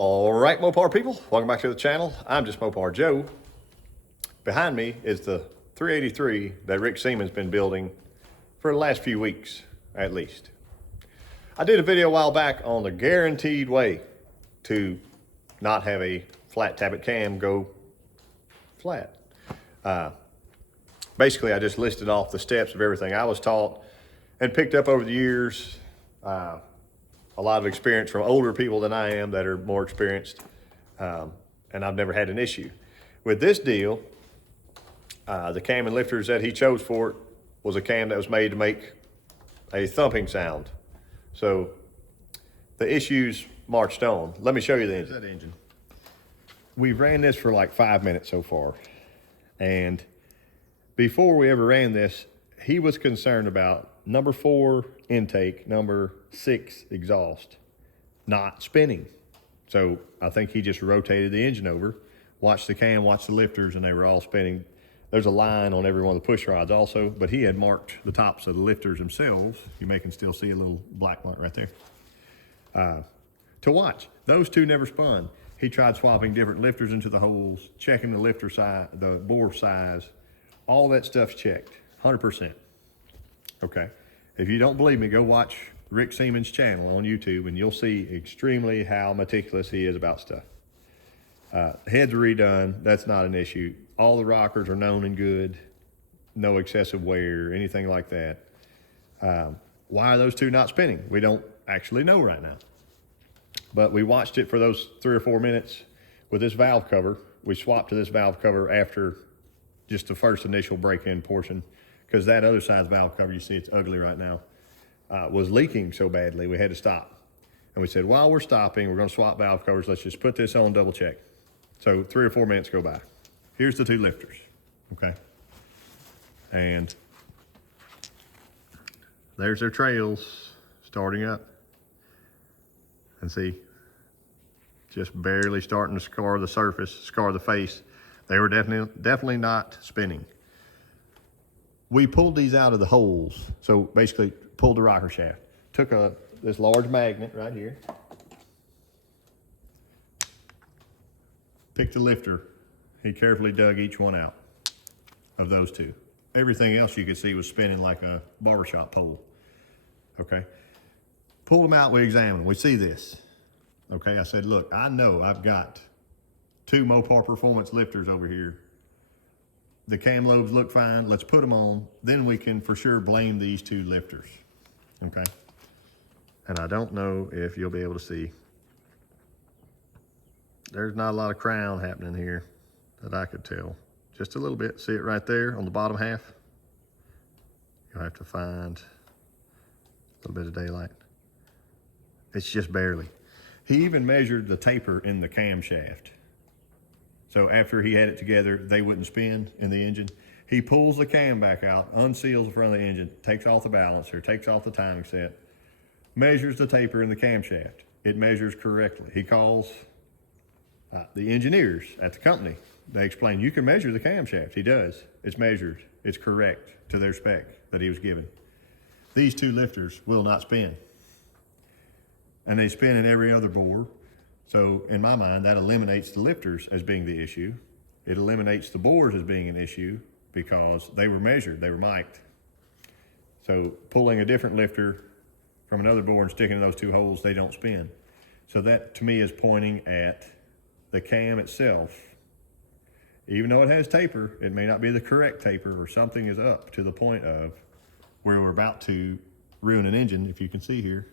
All right, Mopar people, welcome back to the channel. I'm just Mopar Joe. Behind me is the 383 that Rick Seaman's been building for the last few weeks, at least. I did a video a while back on the guaranteed way to not have a flat tappet cam go flat. Basically, I just listed off the steps of everything I was taught and picked up over the years. A lot of experience from older people than I am that are more experienced, and I've never had an issue. With this deal, the cam and lifters that he chose for it was a cam that was made to make a thumping sound. So the issues marched on. Let me show you the engine. We've ran this for like 5 minutes so far. And before we ever ran this, he was concerned about number 4 intake, number 6 exhaust, not spinning. So I think he just rotated the engine over, watched the cam, watched the lifters, and they were all spinning. There's a line on every one of the push rods also, but he had marked the tops of the lifters themselves. You may can still see a little black mark right there. To watch, those two never spun. He tried swapping different lifters into the holes, checking the lifter size, the bore size, all that stuff's checked, 100%. Okay, if you don't believe me, go watch Rick Seaman's channel on YouTube and you'll see extremely how meticulous he is about stuff. Heads redone, that's not an issue. All the rockers are known and good, no excessive wear, anything like that. Why are those two not spinning? We don't actually know right now. But we watched it for those 3 or 4 minutes with this valve cover. We swapped to this valve cover after just the first initial break-in portion, because that other side's valve cover, you see it's ugly right now, was leaking so badly we had to stop. And we said, while we're stopping, we're gonna swap valve covers, let's just put this on double check. So 3 or 4 minutes go by. Here's the 2 lifters, okay? And there's their trails starting up. And see, just barely starting to scar the surface, scar the face. They were definitely not spinning. We pulled these out of the holes. So basically pulled the rocker shaft. Took this large magnet right here. Picked the lifter. He carefully dug each one out of those two. Everything else you could see was spinning like a barbershop pole. Okay. Pulled them out, we examined, we see this. Okay, I said, look, I know I've got 2 Mopar Performance lifters over here. The cam lobes look fine, let's put them on, then we can for sure blame these 2 lifters, okay? And I don't know if you'll be able to see. There's not a lot of crown happening here that I could tell. Just a little bit, see it right there on the bottom half? You'll have to find a little bit of daylight. It's just barely. He even measured the taper in the camshaft. So after he had it together, they wouldn't spin in the engine. He pulls the cam back out, unseals the front of the engine, takes off the balancer, takes off the timing set, measures the taper in the camshaft. It measures correctly. He calls the engineers at the company. They explain, you can measure the camshaft. He does. It's measured. It's correct to their spec that he was given. These 2 lifters will not spin. And they spin in every other bore. So in my mind, that eliminates the lifters as being the issue. It eliminates the bores as being an issue because they were measured, they were mic'd. So pulling a different lifter from another bore and sticking in those 2 holes, they don't spin. So that to me is pointing at the cam itself. Even though it has taper, it may not be the correct taper or something is up to the point of where we're about to ruin an engine, if you can see here.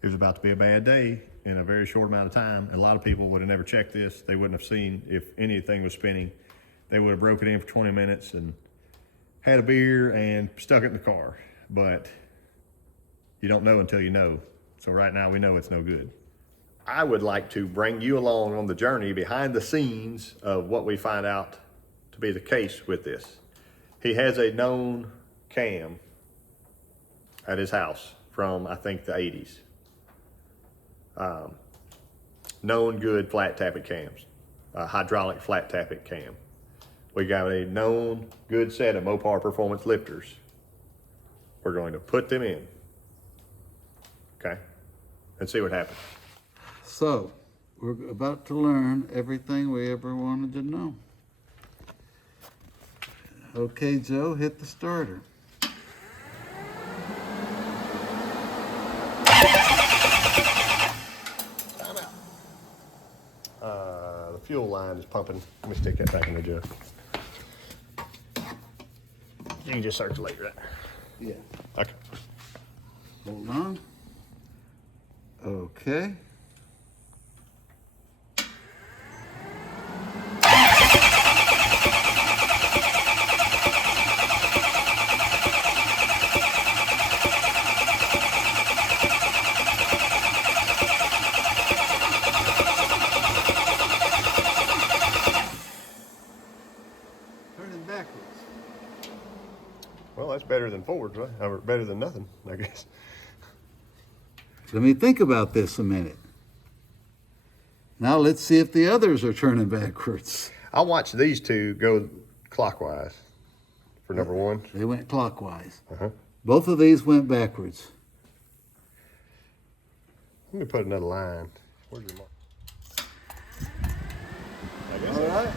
It was about to be a bad day in a very short amount of time. A lot of people would have never checked this. They wouldn't have seen if anything was spinning. They would have broken in for 20 minutes and had a beer and stuck it in the car. But you don't know until you know. So right now we know it's no good. I would like to bring you along on the journey behind the scenes of what we find out to be the case with this. He has a known cam at his house from, I think, the 80s. Known good flat tappet cams, hydraulic flat tappet cam. We got a known good set of Mopar Performance lifters. We're going to put them in, okay? and see what happens. So, we're about to learn everything we ever wanted to know. Okay, Joe, hit the starter. The fuel line is pumping. Let me stick that back in the jug. You can just circulate that. Yeah. Okay. Hold on. Okay. Turning backwards. Well, that's better than forwards, right? Or better than nothing, I guess. Let me think about this a minute. Now let's see if the others are turning backwards. I'll watch these two go clockwise for number one. They went clockwise. Uh-huh. Both of these went backwards. Let me put another line. Where's your mark? I guess All right.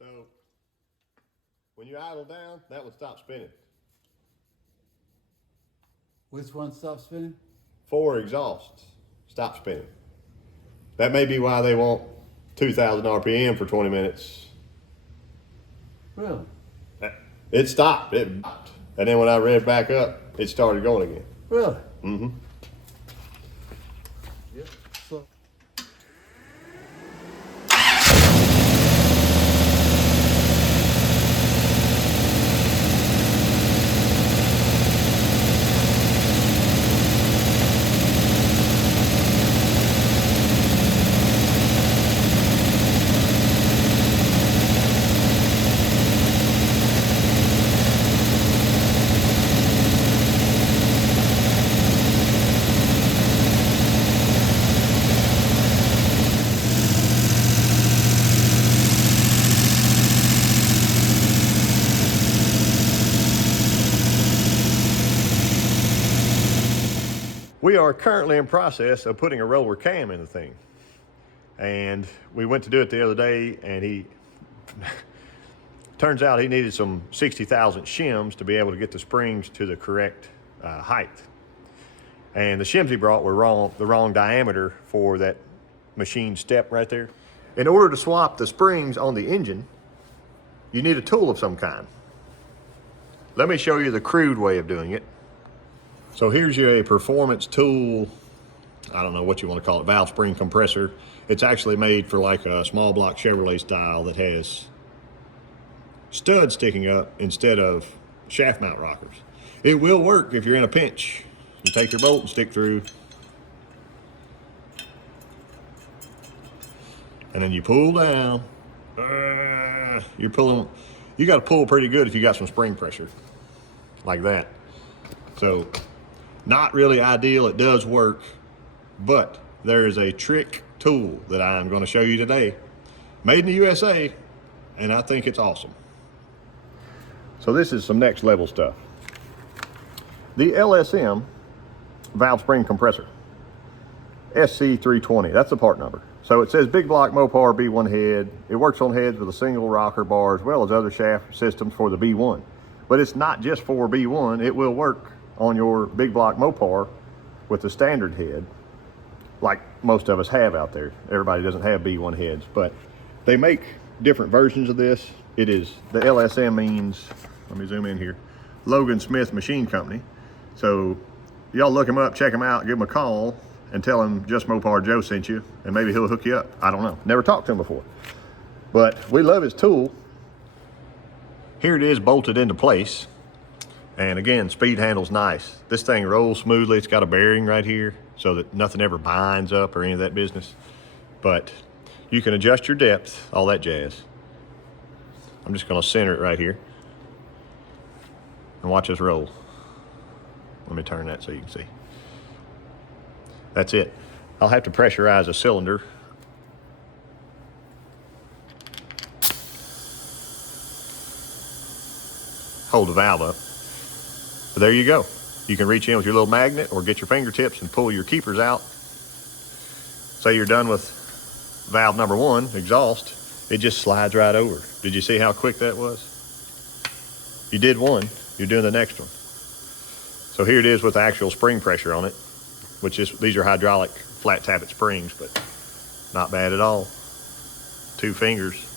So, when you idle down, that would stop spinning. Which one stopped spinning? 4 exhausts stop spinning. That may be why they want 2,000 RPM for 20 minutes. Really? It stopped. It stopped. And then when I rev back up, it started going again. Really? Mm-hmm. Yep. So. We are currently in process of putting a roller cam in the thing. And we went to do it the other day, and he turns out he needed some 60,000 shims to be able to get the springs to the correct height. And the shims he brought were the wrong diameter for that machine step right there. In order to swap the springs on the engine, you need a tool of some kind. Let me show you the crude way of doing it. So here's your performance tool. I don't know what you want to call it, valve spring compressor. It's actually made for like a small block Chevrolet style that has studs sticking up instead of shaft mount rockers. It will work if you're in a pinch. You take your bolt and stick through, and then you pull down. You're pulling. You got to pull pretty good if you got some spring pressure, like that. So, not really ideal. It does work, but there is a trick tool that I'm going to show you today, made in the USA, and I think it's awesome. So this is some next level stuff. The LSM valve spring compressor. SC320. That's the part number. So it says big block Mopar B1 head. It works on heads with a single rocker bar as well as other shaft systems for the B1. But it's not just for B1. It will work on your big block Mopar with the standard head, like most of us have out there. Everybody doesn't have B1 heads, but they make different versions of this. It is, the LSM means, let me zoom in here, Logan Smith Machine Company. So y'all look him up, check him out, give him a call, and tell him Just Mopar Joe sent you, and maybe he'll hook you up. I don't know. Never talked to him before. But we love his tool. Here it is bolted into place. And again, speed handle's nice. This thing rolls smoothly. It's got a bearing right here so that nothing ever binds up or any of that business. But you can adjust your depth, all that jazz. I'm just gonna center it right here and watch us roll. Let me turn that so you can see. That's it. I'll have to pressurize a cylinder. Hold the valve up. But there you go. You can reach in with your little magnet or get your fingertips and pull your keepers out. Say you're done with valve number 1, exhaust, it just slides right over. Did you see how quick that was? You did one, you're doing the next one. So here it is with the actual spring pressure on it, which is, these are hydraulic flat tappet springs, but not bad at all. 2 fingers.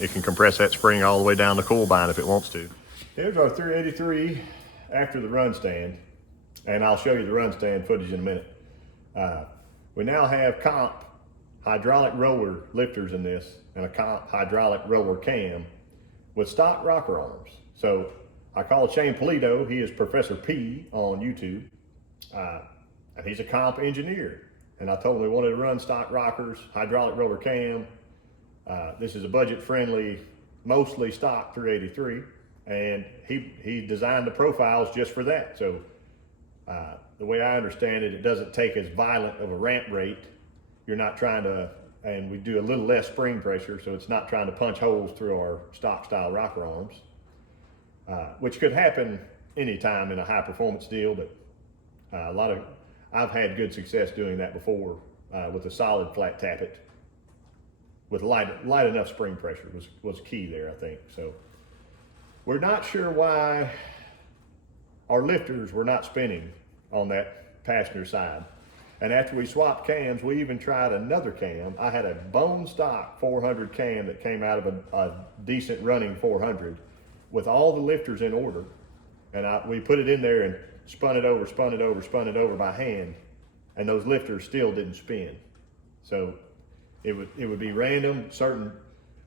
It can compress that spring all the way down the coil bind if it wants to. Here's our 383 after the run stand, and I'll show you the run stand footage in a minute. We now have comp hydraulic roller lifters in this and a comp hydraulic roller cam with stock rocker arms. So I called Shane Polito. He is Professor P on YouTube, and he's a comp engineer. And I told him we wanted to run stock rockers, hydraulic roller cam. This is a budget-friendly, mostly stock 383, and he designed the profiles just for that. So the way I understand it, it doesn't take as violent of a ramp rate. You're not trying to, and we do a little less spring pressure, so it's not trying to punch holes through our stock style rocker arms, which could happen anytime in a high performance deal, but I've had good success doing that before with a solid flat tappet. With light enough spring pressure was key there, I think. So we're not sure why our lifters were not spinning on that passenger side. And after we swapped cams, we even tried another cam. I had a bone stock 400 cam that came out of a decent running 400 with all the lifters in order. And we put it in there and spun it over by hand, and those lifters still didn't spin. So it would be random,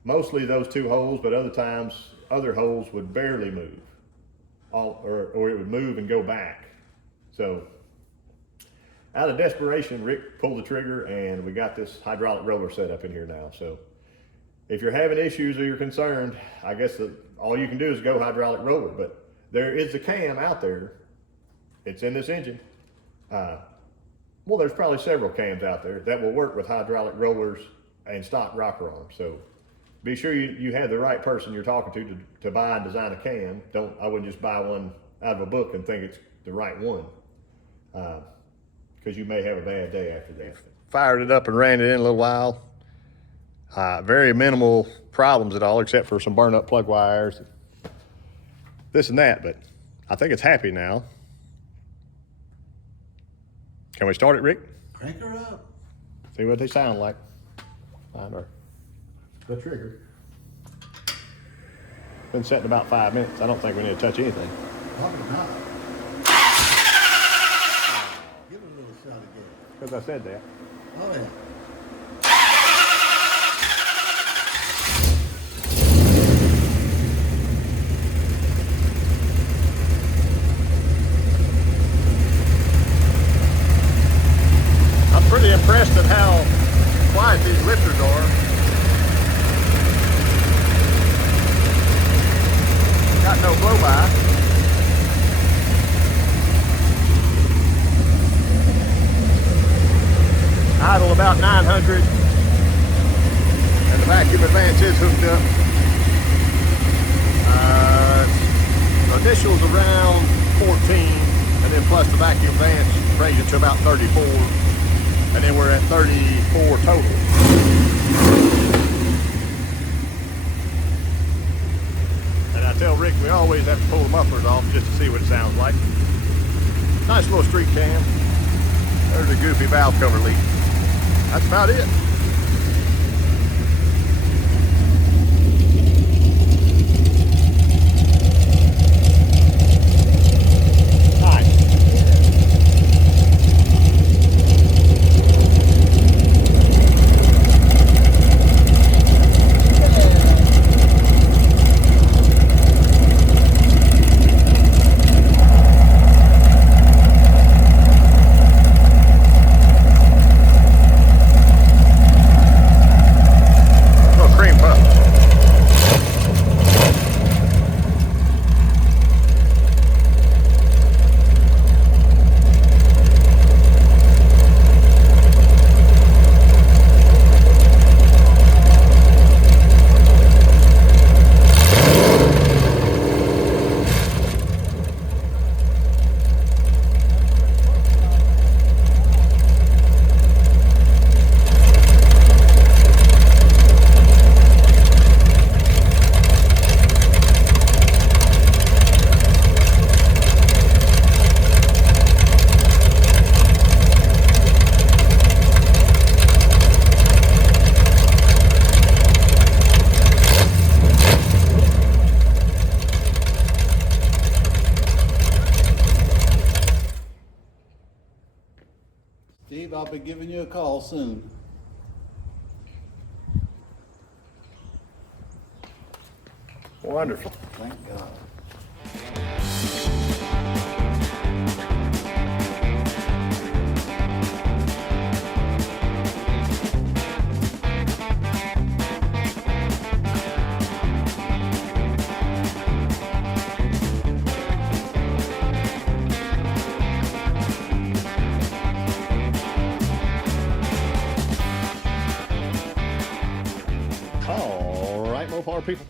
mostly those 2 holes, but other times, other holes would barely move, or it would move and go back. So out of desperation, Rick pulled the trigger, and we got this hydraulic roller set up in here now. So if you're having issues or you're concerned, I guess all you can do is go hydraulic roller, but there is a cam out there. It's in this engine. Well, there's probably several cams out there that will work with hydraulic rollers and stock rocker arms. So be sure you have the right person you're talking to buy and design a cam. I wouldn't just buy one out of a book and think it's the right one, because you may have a bad day after that. Fired it up and ran it in a little while. Very minimal problems at all, except for some burn up plug wires, this and that, but I think it's happy now. Can we start it, Rick? Crank her up. See what they sound like. Find the trigger. Been set in about 5 minutes. I don't think we need to touch anything. Probably not. Give it a little shot again. Because I said that. Oh, yeah. Pretty impressed at how quiet these lifters are. Got no blow by. Idle about 900, and the vacuum advance is hooked up. Initials around 14, and and then plus the vacuum vents brings it to about 34. And then we're at 34 total. And I tell Rick we always have to pull the mufflers off just to see what it sounds like. Nice little street cam. There's a goofy valve cover leak. That's about it. Steve, I'll be giving you a call soon. Wonderful. Thank God. All right, Mopar people.